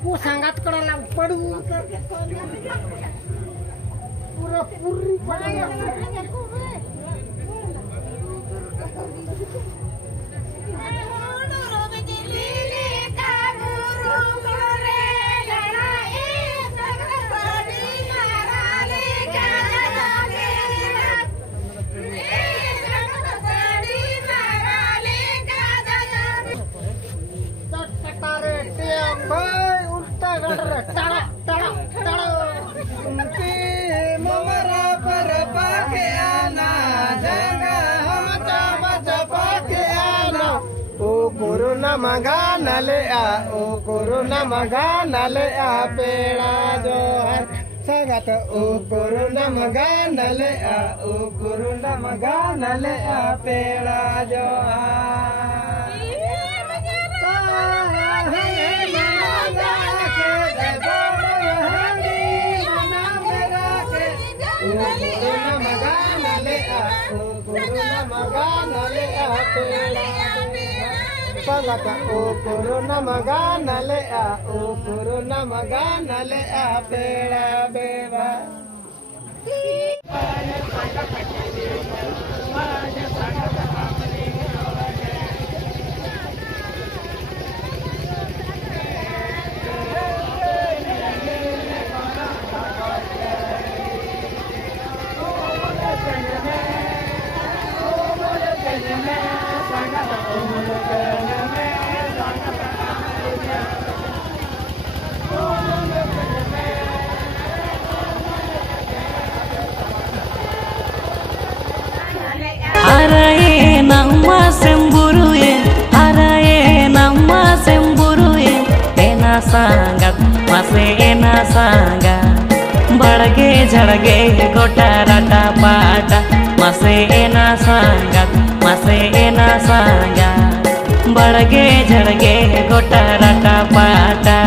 Aku sangat kerelang padu pura-puri payah. Corona magana le a, o corona magana le a, pera johar sagat. O corona magana le a, o corona magana le a, pera johar. Corona magana le a, o corona magana le a, pera Pagata o corona magana le a, o corona magana le a, pera beba. सांगत मासे एना सांगा बड़गे झड़गे गोटा rata पाटा मासे एना सांगत मासे एना सांगा बड़गे झड़गे गोटा राटा पाटा।